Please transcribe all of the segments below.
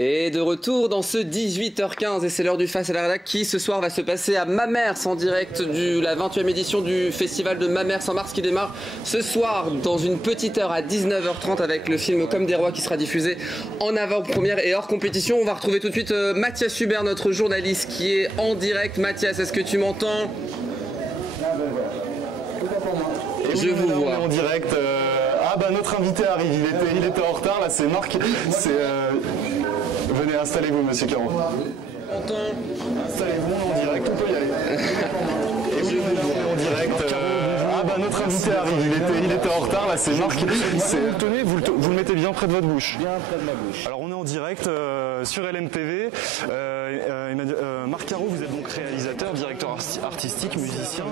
Et de retour dans ce 18h15 et c'est l'heure du Face à la Rédac qui ce soir va se passer à Mamers en direct de la 20e édition du festival de Mamers en mars qui démarre ce soir dans une petite heure à 19h30 avec le film Comme des rois qui sera diffusé en avant-première et hors compétition. On va retrouver tout de suite Mathias Hubert, notre journaliste qui est en direct. Mathias, est-ce que tu m'entends? Je vous vois. En direct. Notre invité arrive, il était en retard, là c'est Marc. Venez, installez-vous monsieur Caron. Installez-vous, on est en direct, on peut y aller. Et je vous vois en direct. Notre invité arrive, il était en retard, là c'est Marc. Tenez, vous le mettez bien près de votre bouche. Bien près de ma bouche. Alors on est en direct sur LMTV. Marc Caro, vous êtes donc réalisateur, directeur artistique, musicien.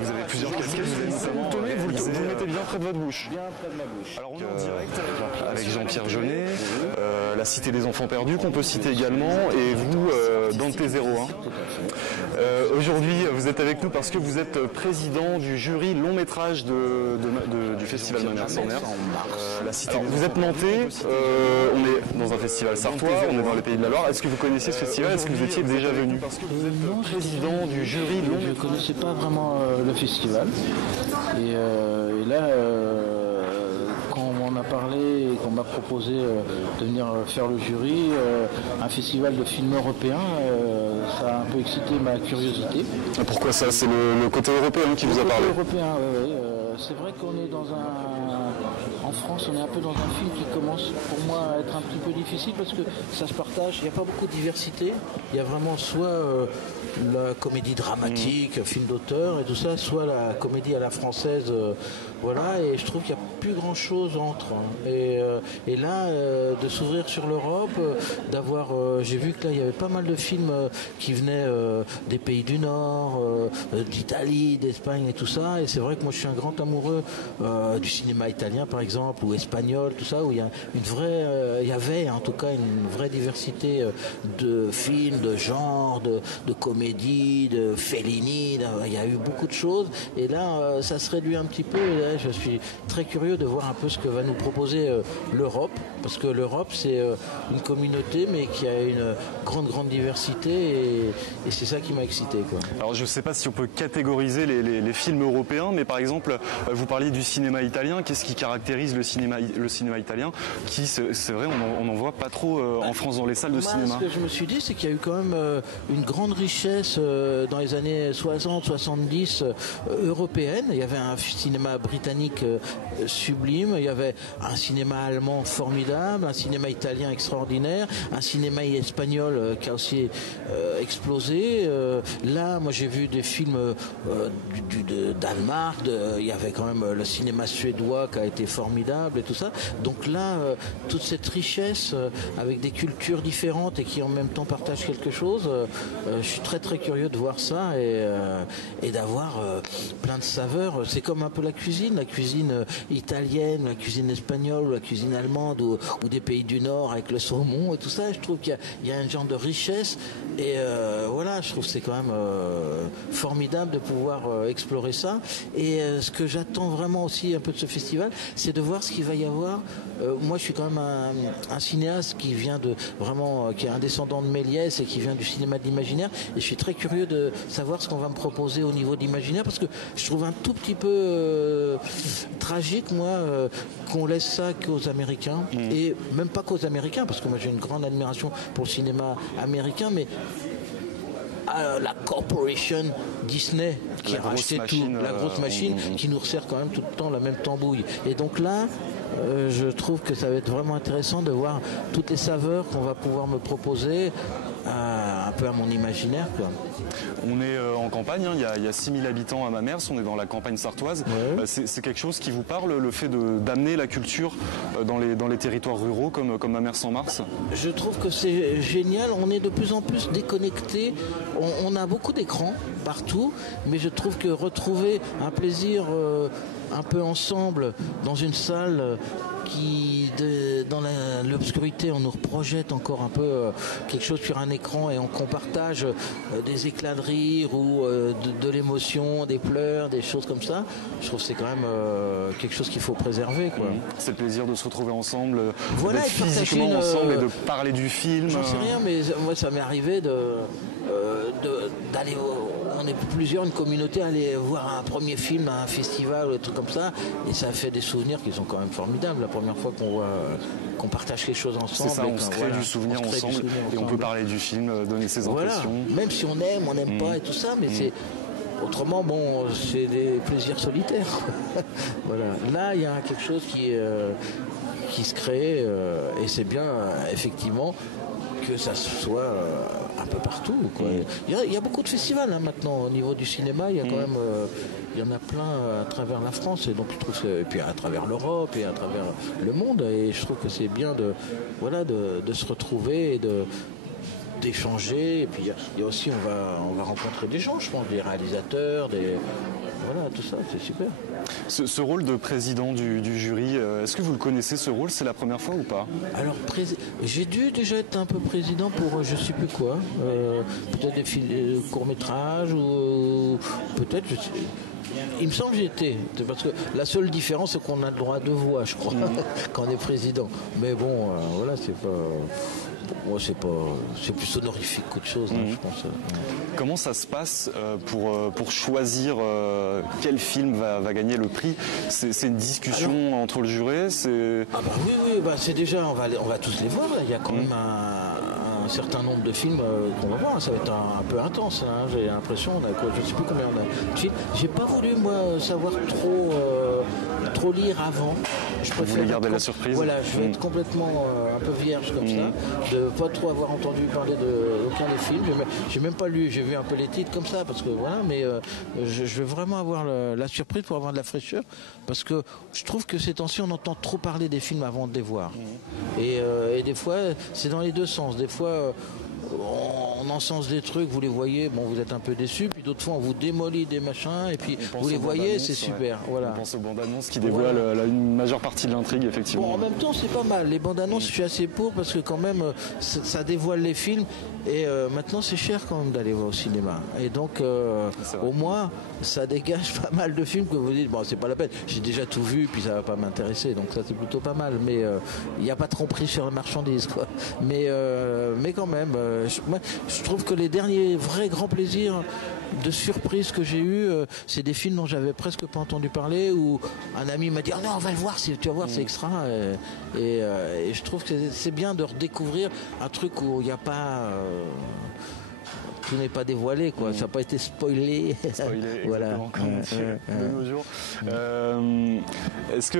Vous avez plusieurs casquettes, vous avez notamment... Tenez, vous le mettez bien près de votre bouche. Bien près de ma bouche. Alors on est en direct avec Jean-Pierre Jeunet, La Cité des Enfants Perdus qu'on peut citer également, et vous, Dante 01. Aujourd'hui, vous êtes avec nous parce que vous êtes président du jury long métrage du festival Mamers en Mars. Vous êtes nantais, on est dans un festival sartois, on est dans les Pays de la Loire. Est-ce que vous connaissez ce festival? Est-ce que vous étiez déjà venu? Parce que vous êtes président du jury long métrage. Je ne connaissais pas vraiment le festival. Et là, quand on m'en a parlé et qu'on m'a proposé de venir faire le jury, un festival de films européens, ça a un peu excité ma curiosité. Pourquoi ça? C'est le côté européen qui vous a parlé? Le côté européen, oui. C'est vrai qu'on est en France, on est un peu dans un film qui commence pour moi à être un petit peu difficile parce que ça se partage, il n'y a pas beaucoup de diversité. Il y a vraiment soit la comédie dramatique, film d'auteur et tout ça, soit la comédie à la française, voilà, et je trouve qu'il n'y a plus grand chose entre. Et là, de s'ouvrir sur l'Europe, d'avoir, j'ai vu que là il y avait pas mal de films qui venaient des pays du Nord, d'Italie, d'Espagne et tout ça, et c'est vrai que moi je suis un grand amoureux du cinéma italien par exemple, ou espagnol, tout ça, où il y a il y avait en tout cas une vraie diversité de films, de genres, de comédies, de Fellini, il y a eu beaucoup de choses, et là ça se réduit un petit peu, et là, je suis très curieux de voir un peu ce que va nous proposer l'Europe, parce que l'Europe c'est une communauté mais qui a une grande diversité, et c'est ça qui m'a excité, quoi. Alors je ne sais pas si on peut catégoriser les films européens, mais par exemple vous parliez du cinéma italien. Qu'est-ce qui caractérise le cinéma italien qui, c'est vrai, on n'en voit pas trop en France dans les salles de cinéma? Ce que je me suis dit, c'est qu'il y a eu quand même une grande richesse dans les années 60-70 européenne. Il y avait un cinéma britannique sublime, il y avait un cinéma allemand formidable, un cinéma italien extraordinaire, un cinéma espagnol qui a aussi explosé. Là, moi j'ai vu des films de Danemark, il y avait quand même le cinéma suédois qui a été formidable et tout ça. Donc là, toute cette richesse avec des cultures différentes et qui en même temps partagent quelque chose, je suis très curieux de voir ça et d'avoir plein de saveurs. C'est comme un peu la cuisine italienne, la cuisine espagnole, la cuisine allemande ou des pays du Nord avec le saumon et tout ça. Je trouve qu'il y a un genre de richesse, et voilà, je trouve que c'est quand même formidable de pouvoir explorer ça. Et ce que j'attends vraiment aussi un peu de ce festival, c'est de voir ce qu'il va y avoir. Moi je suis quand même un cinéaste qui vient qui est un descendant de Méliès et qui vient du cinéma de l'imaginaire, et je suis très curieux de savoir ce qu'on va me proposer au niveau de l'imaginaire, parce que je trouve un tout petit peu tragique, moi, qu'on laisse ça qu'aux Américains, et même pas qu'aux Américains, parce que moi j'ai une grande admiration pour le cinéma américain, mais la corporation Disney qui a racheté tout, la grosse machine qui nous resserre quand même tout le temps la même tambouille. Et donc là, je trouve que ça va être vraiment intéressant de voir toutes les saveurs qu'on va pouvoir me proposer, un peu à mon imaginaire, quoi. On est en campagne, hein, il y a 6000 habitants à Mamers, on est dans la campagne sartoise. Ouais. C'est quelque chose qui vous parle, le fait d'amener la culture dans les territoires ruraux comme Mamers en Mars? Je trouve que c'est génial, on est de plus en plus déconnectés, on a beaucoup d'écrans partout, mais je trouve que retrouver un plaisir un peu ensemble dans une salle dans l'obscurité, on nous projette encore un peu quelque chose sur un écran et qu'on partage des éclats de rire ou de l'émotion, des pleurs, des choses comme ça. Je trouve que c'est quand même quelque chose qu'il faut préserver, quoi. C'est le plaisir de se retrouver ensemble, voilà, d'être physiquement ensemble et de parler du film. J'en sais rien, mais moi ça m'est arrivé d'aller on est plusieurs, une communauté, aller voir un premier film à un festival ou des trucs comme ça, et ça fait des souvenirs qui sont quand même formidables. La première fois qu'on partage quelque chose ensemble. C'est ça, on se crée du souvenir ensemble et on peut parler du film, donner ses impressions. Même si on n'aime pas et tout ça, mais c'est autrement, bon, c'est des plaisirs solitaires. Voilà. Là, il y a quelque chose qui se crée et c'est bien, effectivement, que ça soit un peu partout, quoi. Il y a beaucoup de festivals maintenant au niveau du cinéma. Il y a quand même, il y en a plein à travers la France, et donc je trouve et puis à travers l'Europe et à travers le monde. Et je trouve que c'est bien de se retrouver et d'échanger. Et puis il y a aussi on va rencontrer des gens, je pense, des réalisateurs, voilà, tout ça, c'est super. Ce rôle de président du jury, est-ce que vous le connaissez, ce rôle? C'est la première fois ou pas? Alors, j'ai dû déjà être un peu président pour je sais plus quoi. Peut-être des courts-métrages ou peut-être... Il me semble que j'y étais, parce que la seule différence, c'est qu'on a le droit de voix, je crois, quand on est président. Mais bon, voilà, c'est pas... Moi, c'est plus honorifique qu'autre chose, je pense. Comment ça se passe pour choisir quel film va gagner le prix? C'est une discussion entre le jury? Ah bah oui, c'est déjà, on va tous les voir. Là. Il y a quand même un certain nombre de films qu'on va voir. Ça va être un peu intense. Hein. J'ai l'impression, je ne sais plus combien on a. J'ai pas voulu, moi, savoir trop lire avant. Je préfère. Vous voulez garder la surprise? Voilà, je vais être complètement un peu vierge comme ça, de pas trop avoir entendu parler d'aucun des films. J'ai même pas lu, j'ai vu un peu les titres comme ça, parce que voilà, mais je veux vraiment avoir la surprise pour avoir de la fraîcheur, parce que je trouve que ces temps-ci, on entend trop parler des films avant de les voir. Et des fois, c'est dans les deux sens. Des fois, on encense des trucs, vous les voyez, bon, vous êtes un peu déçus, puis d'autres fois on vous démolit des machins, et puis vous les voyez, c'est super. Voilà. On pense aux bandes annonces qui dévoilent une majeure partie de l'intrigue, effectivement. Bon, en même temps, c'est pas mal. Les bandes annonces, je suis assez pour, parce que quand même, ça dévoile les films, et maintenant c'est cher quand même d'aller voir au cinéma. Et donc, au moins, ça dégage pas mal de films que vous dites, bon, c'est pas la peine, j'ai déjà tout vu, puis ça va pas m'intéresser, donc ça c'est plutôt pas mal. Mais il n'y a pas de tromperie sur la marchandise, quoi. Mais quand même, je trouve que les derniers vrais grands plaisirs de surprise que j'ai eu, c'est des films dont j'avais presque pas entendu parler, où un ami m'a dit, oh non, on va le voir, tu vas voir, c'est extra. Et je trouve que c'est bien de redécouvrir un truc où il n'y a pas... tout n'est pas dévoilé, quoi. Ça n'a pas été spoilé. Voilà. De nos jours. Est-ce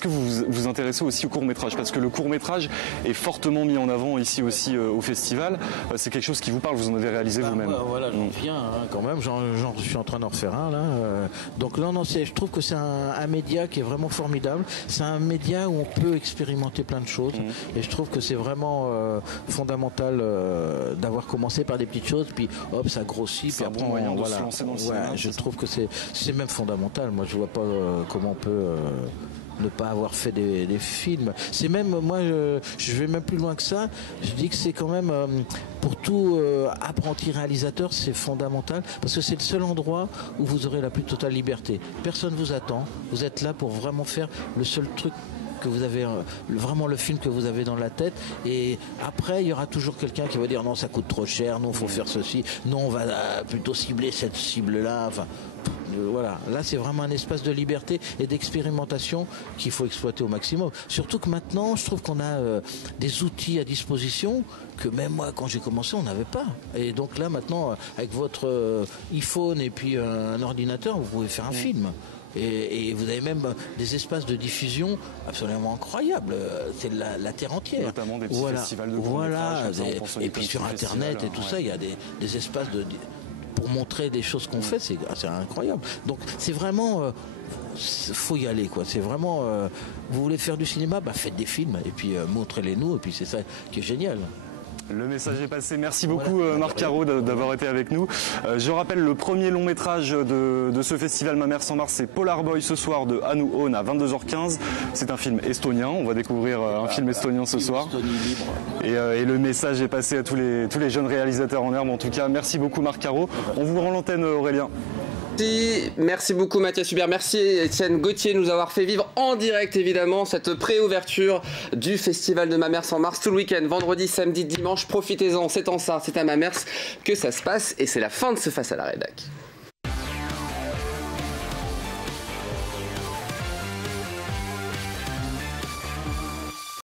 que vous vous intéressez aussi au court-métrage? Parce que le court-métrage est fortement mis en avant ici aussi au festival. C'est quelque chose qui vous parle, vous en avez réalisé vous-même. Voilà, j'en viens quand même. Je suis en train d'en refaire un là. Donc là, non, je trouve que c'est un média qui est vraiment formidable. C'est un média où on peut expérimenter plein de choses. Et je trouve que c'est vraiment fondamental d'avoir commencé par des petites choses, puis hop, ça grossit, puis après bon moyen de se lancer dans le cinéma. Je trouve que c'est même fondamental. Moi, je vois pas comment on peut ne pas avoir fait des films. C'est même, moi, je vais même plus loin que ça. Je dis que c'est quand même, pour tout apprenti réalisateur, c'est fondamental, parce que c'est le seul endroit où vous aurez la plus totale liberté. Personne vous attend. Vous êtes là pour vraiment faire le seul truc que vous avez, vraiment le film que vous avez dans la tête, et après il y aura toujours quelqu'un qui va dire non, ça coûte trop cher, non, faut faire ceci, non, on va plutôt cibler cette cible-là, enfin voilà, là c'est vraiment un espace de liberté et d'expérimentation qu'il faut exploiter au maximum. Surtout que maintenant, je trouve qu'on a des outils à disposition que même moi, quand j'ai commencé, on n'avait pas. Et donc là, maintenant, avec votre iPhone et puis un ordinateur, vous pouvez faire un film. Et vous avez même des espaces de diffusion absolument incroyables. C'est la terre entière. Notamment des petits festivals de court-métrage. Et puis sur Internet et tout ça, il y a des espaces pour montrer des choses qu'on fait. C'est incroyable. Donc c'est vraiment... faut y aller, quoi. C'est vraiment... vous voulez faire du cinéma, faites des films et puis montrez-les nous. Et puis c'est ça qui est génial. Le message est passé. Merci beaucoup Marc Caro d'avoir été avec nous. Je rappelle le premier long métrage de ce festival Ma Mère sans Mars, c'est Polar Boy ce soir de Anu Oon à 22h15. C'est un film estonien. On va découvrir un film estonien ce soir. Et le message est passé à tous les jeunes réalisateurs en herbe. En tout cas, merci beaucoup Marc Caro. On vous rend l'antenne Aurélien. Merci beaucoup Mathias Hubert, merci Étienne Gauthier de nous avoir fait vivre en direct évidemment cette pré-ouverture du festival de Mamers en mars tout le week-end, vendredi, samedi, dimanche, profitez-en, c'est en ça, c'est à Mamers que ça se passe et c'est la fin de ce Face à la Rédac.